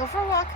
Go for a walk.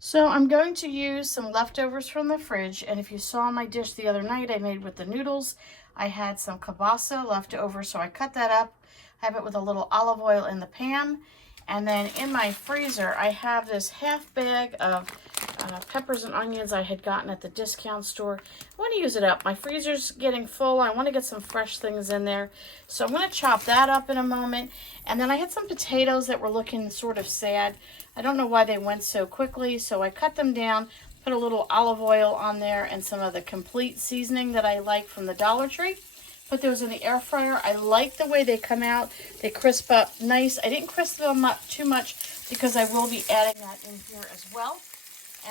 So I'm going to use some leftovers from the fridge, and if you saw my dish the other night I made with the noodles, I had some kielbasa left over, so I cut that up. I have it with a little olive oil in the pan, and then in my freezer I have this half bag of peppers and onions I had gotten at the discount store. I want to use it up. My freezer's getting full. I want to get some fresh things in there, so I'm going to chop that up in a moment. And then I had some potatoes that were looking sort of sad. I don't know why they went so quickly, so I cut them down, put a little olive oil on there and some of the complete seasoning that I like from the Dollar Tree. Put those in the air fryer. I like the way they come out. They crisp up nice. I didn't crisp them up too much because I will be adding that in here as well.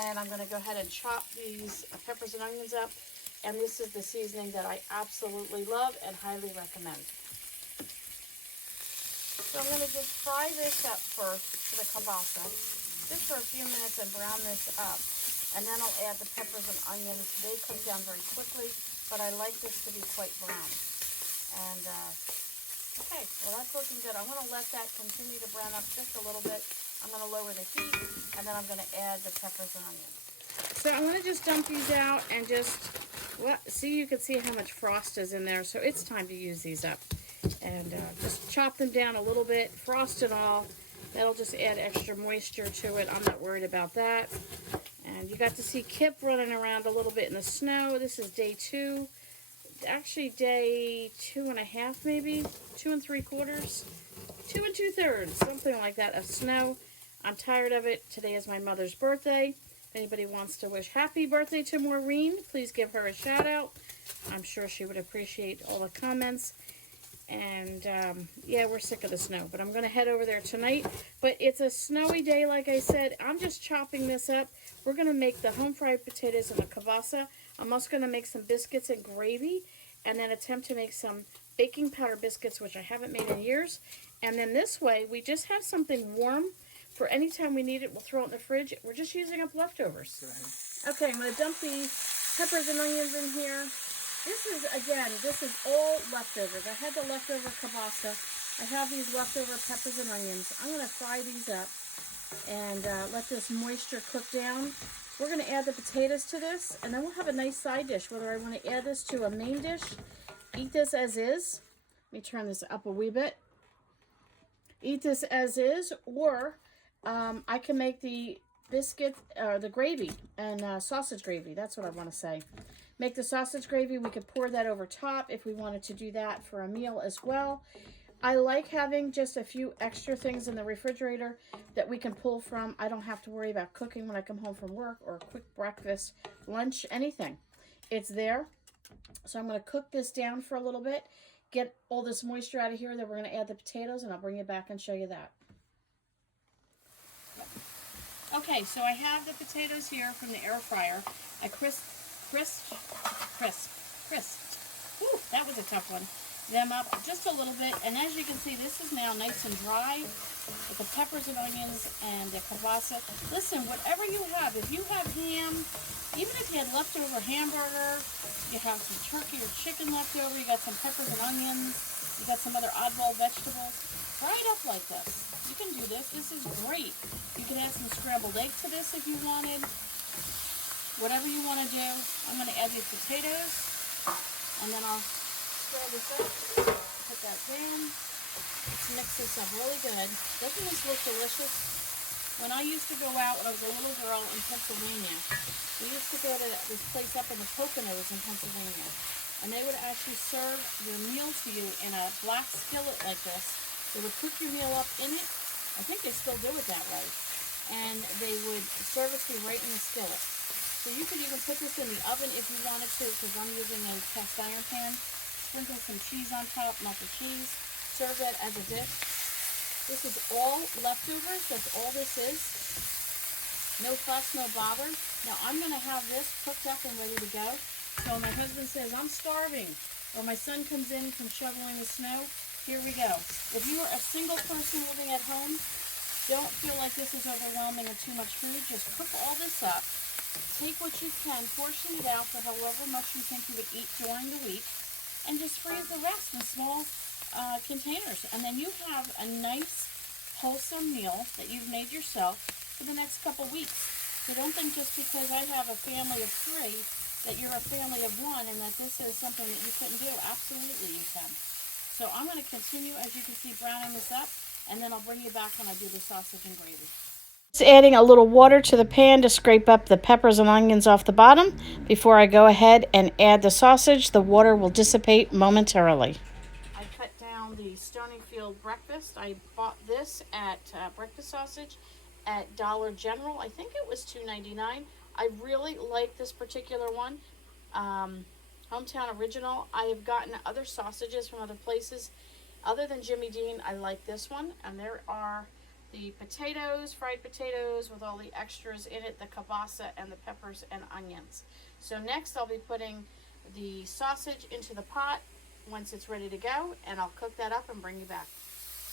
And I'm going to go ahead and chop these peppers and onions up. And this is the seasoning that I absolutely love and highly recommend. So I'm going to just fry this up first, the kielbasa, just for a few minutes and brown this up. And then I'll add the peppers and onions. They cook down very quickly, but I like this to be quite brown. And, okay, well that's looking good. I'm going to let that continue to brown up just a little bit. I'm going to lower the heat, and then I'm going to add the peppers and onions. So I'm going to just dump these out and just, well, see, you can see how much frost is in there. So it's time to use these up. And just chop them down a little bit, frost and all. That'll just add extra moisture to it. I'm not worried about that. And you got to see Kip running around a little bit in the snow. This is day 2. Actually day 2.5 maybe, 2 3/4, 2 2/3, something like that of snow. I'm tired of it. Today is my mother's birthday. If anybody wants to wish happy birthday to Maureen, please give her a shout out. I'm sure she would appreciate all the comments. And yeah, we're sick of the snow, but I'm going to head over there tonight. But it's a snowy day, like I said. I'm just chopping this up. We're going to make the home fried potatoes and the kielbasa. I'm also going to make some biscuits and gravy, and then attempt to make some baking powder biscuits, which I haven't made in years. And then this way, we just have something warm for any time we need it. We'll throw it in the fridge. We're just using up leftovers. Okay, I'm going to dump the peppers and onions in here. This is all leftovers. I had the leftover kielbasa. I have these leftover peppers and onions. I'm going to fry these up and let this moisture cook down. We're going to add the potatoes to this, and then we'll have a nice side dish, whether I want to add this to a main dish, eat this as is. Let me turn this up a wee bit. Eat this as is, or I can make the biscuit, or the gravy, and sausage gravy. That's what I want to say. Make the sausage gravy. We could pour that over top if we wanted to do that for a meal as well. I like having just a few extra things in the refrigerator that we can pull from. I don't have to worry about cooking when I come home from work, or a quick breakfast, lunch, anything. It's there. So I'm going to cook this down for a little bit, get all this moisture out of here. Then we're going to add the potatoes, and I'll bring you back and show you that. Okay, so I have the potatoes here from the air fryer. I crisp. Ooh, that was a tough one. Them up just a little bit, and as you can see, this is now nice and dry with the peppers and onions and the kielbasa. Listen, whatever you have, if you have ham, even if you had leftover hamburger, you have some turkey or chicken left over, you got some peppers and onions, you got some other oddball vegetables, fry it up like this. You can do this. This is great. You can add some scrambled egg to this if you wanted. Whatever you want to do. I'm going to add these potatoes, and then I'll stir this up, put that down. Let's mix this up really good. Doesn't this look delicious? When I used to go out when I was a little girl in Pennsylvania, we used to go to this place up in the Poconos in Pennsylvania, and they would actually serve your meal to you in a black skillet like this. They would cook your meal up in it. I think they still do it that way. And they would serve it to you right in the skillet. So you could even put this in the oven if you wanted to, because I'm using a cast iron pan. Sprinkle some cheese on top, melted cheese. Serve that as a dish. This is all leftovers. That's all this is. No fuss, no bother. Now I'm going to have this cooked up and ready to go. So my husband says, I'm starving, or my son comes in from shoveling the snow, here we go. If you are a single person living at home, don't feel like this is overwhelming or too much food. Just cook all this up. Take what you can, portion it out for however much you think you would eat during the week, and just freeze the rest in small containers. And then you have a nice, wholesome meal that you've made yourself for the next couple weeks. So don't think just because I have a family of 3 that you're a family of 1 and that this is something that you couldn't do. Absolutely you can. So I'm going to continue, as you can see, browning this up, and then I'll bring you back when I do the sausage and gravy. Just adding a little water to the pan to scrape up the peppers and onions off the bottom. Before I go ahead and add the sausage, the water will dissipate momentarily. I cut down the Stonyfield breakfast. I bought this at breakfast sausage at Dollar General. I think it was $2.99. I really like this particular one. Hometown Original. I have gotten other sausages from other places. Other than Jimmy Dean, I like this one. And there are the potatoes, fried potatoes with all the extras in it, the kielbasa and the peppers and onions. So next I'll be putting the sausage into the pot once it's ready to go, and I'll cook that up and bring you back.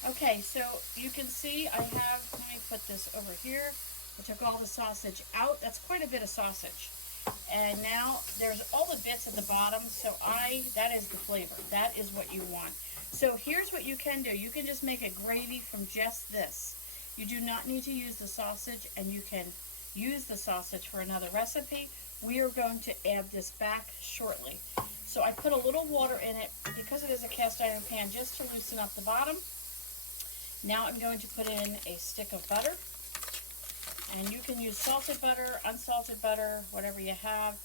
Okay, so you can see I have, let me put this over here. I took all the sausage out. That's quite a bit of sausage. And now there's all the bits at the bottom, so that is the flavor. That is what you want. So here's what you can do. You can just make a gravy from just this. You do not need to use the sausage, and you can use the sausage for another recipe. We are going to add this back shortly. So I put a little water in it because it is a cast iron pan just to loosen up the bottom. Now I'm going to put in a stick of butter. And you can use salted butter, unsalted butter, whatever you have.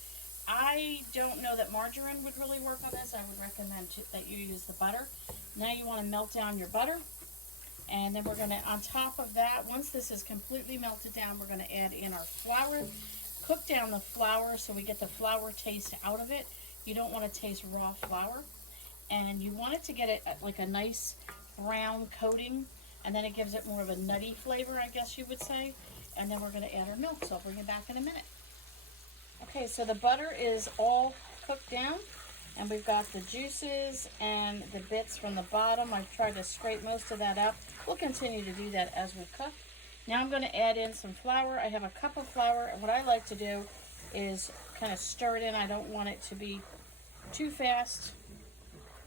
I don't know that margarine would really work on this. I would recommend that you use the butter. Now you want to melt down your butter. And then we're going to, on top of that, once this is completely melted down, we're going to add in our flour. Cook down the flour so we get the flour taste out of it. You don't want to taste raw flour. And you want it to get it like a nice brown coating. And then it gives it more of a nutty flavor, I guess you would say. And then we're going to add our milk, so I'll bring it back in a minute. Okay, so the butter is all cooked down, and we've got the juices and the bits from the bottom. I've tried to scrape most of that up. We'll continue to do that as we cook. Now I'm going to add in some flour. I have a cup of flour, and what I like to do is kind of stir it in. I don't want it to be too fast.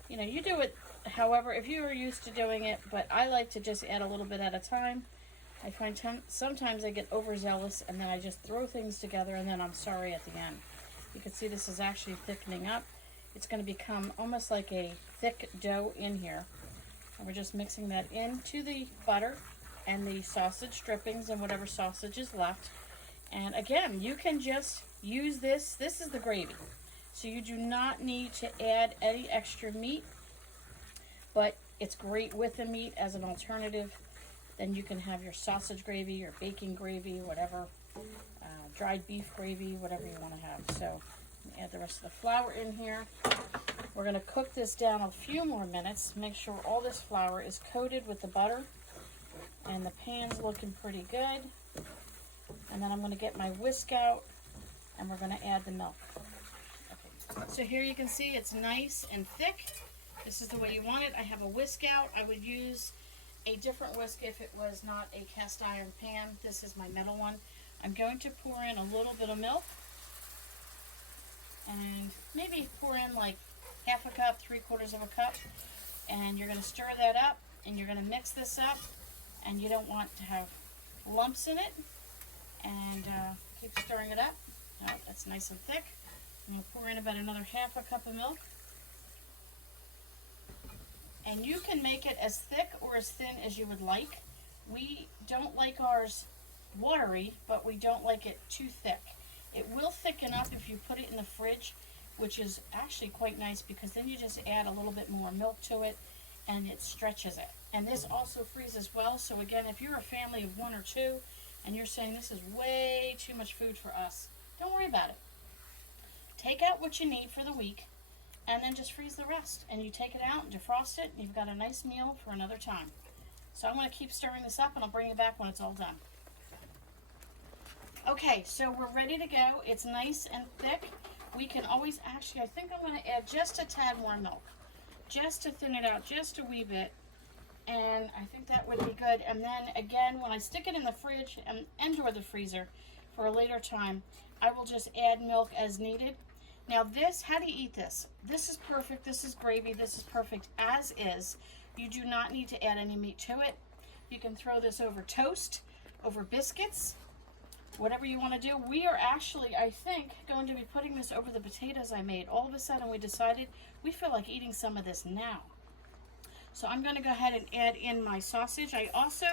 You know, you do it however, if you are used to doing it, but I like to just add a little bit at a time. I find sometimes I get overzealous and then I just throw things together and then I'm sorry at the end. You can see this is actually thickening up. It's going to become almost like a thick dough in here. And we're just mixing that into the butter and the sausage drippings and whatever sausage is left. And again, you can just use this. This is the gravy. So you do not need to add any extra meat, but it's great with the meat as an alternative. Then you can have your sausage gravy, your bacon gravy, whatever, dried beef gravy, whatever you want to have. So add the rest of the flour in here. We're going to cook this down a few more minutes. Make sure all this flour is coated with the butter. And the pan's looking pretty good. And then I'm going to get my whisk out and we're going to add the milk. Okay. So here you can see it's nice and thick. This is the way you want it. I have a whisk out. I would use a different whisk if it was not a cast iron pan. This is my metal one. I'm going to pour in a little bit of milk and maybe pour in like half a cup, 3/4 of a cup, and you're going to stir that up and you're going to mix this up, and you don't want to have lumps in it, and keep stirring it up. Oh, that's nice and thick. I'm going to pour in about another half a cup of milk. And you can make it as thick or as thin as you would like. We don't like ours watery, but we don't like it too thick. It will thicken up if you put it in the fridge, which is actually quite nice because then you just add a little bit more milk to it and it stretches it. And this also freezes well. So again, if you're a family of 1 or 2 and you're saying this is way too much food for us, don't worry about it. Take out what you need for the week and then just freeze the rest. And you take it out and defrost it, and you've got a nice meal for another time. So I'm going to keep stirring this up, and I'll bring it back when it's all done. Okay, so we're ready to go. It's nice and thick. We can always actually, I think I'm going to add just a tad more milk. just to thin it out just a wee bit. And I think that would be good. And then again, when I stick it in the fridge and or the freezer for a later time, I will just add milk as needed. Now this, how do you eat this? This is perfect. This is gravy. This is perfect as is. You do not need to add any meat to it. You can throw this over toast, over biscuits, whatever you want to do. We are actually, I think, going to be putting this over the potatoes I made. All of a sudden we decided we feel like eating some of this now. So I'm going to go ahead and add in my sausage. I also,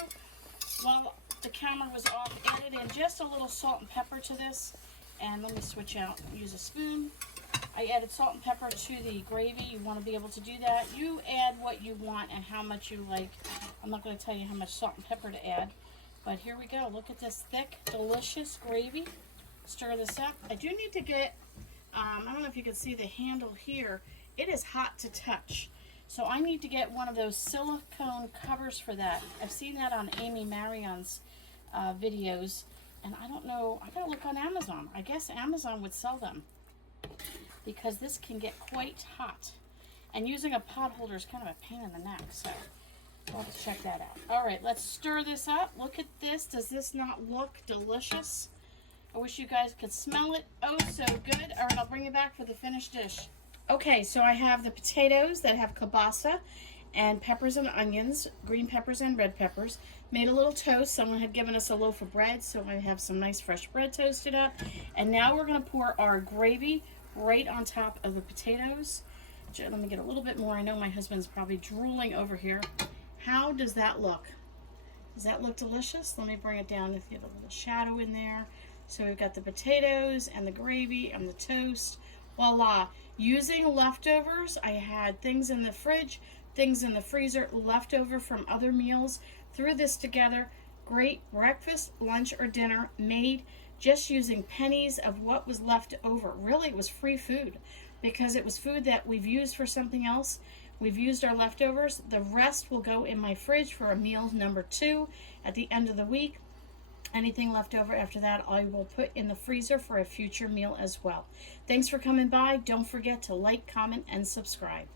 while the camera was off, added in just a little salt and pepper to this. And let me switch out and use a spoon. I added salt and pepper to the gravy. You want to be able to do that. You add what you want and how much you like. I'm not going to tell you how much salt and pepper to add. But here we go. Look at this thick, delicious gravy. Stir this up. I do need to get, I don't know if you can see the handle here. It is hot to touch. So I need to get one of those silicone covers for that. I've seen that on Amy Marion's videos. And I don't know, I gotta look on Amazon. I guess Amazon would sell them because this can get quite hot. And using a pot holder is kind of a pain in the neck, so we'll have to check that out. All right, let's stir this up. Look at this. Does this not look delicious? I wish you guys could smell it. Oh, so good. All right, I'll bring it back for the finished dish. Okay, so I have the potatoes that have kielbasa and peppers and onions, green peppers and red peppers. Made a little toast. Someone had given us a loaf of bread, so I have some nice fresh bread toasted up. And now we're going to pour our gravy right on top of the potatoes. Let me get a little bit more. I know my husband's probably drooling over here. How does that look? Does that look delicious? Let me bring it down if you have a little shadow in there. So we've got the potatoes and the gravy and the toast. Voila. Using leftovers, I had things in the fridge, things in the freezer, leftover from other meals. Threw this together. Great breakfast, lunch, or dinner made just using pennies of what was left over. Really, it was free food because it was food that we've used for something else. We've used our leftovers. The rest will go in my fridge for a meal number 2 at the end of the week. Anything left over after that, I will put in the freezer for a future meal as well. Thanks for coming by. Don't forget to like, comment, and subscribe.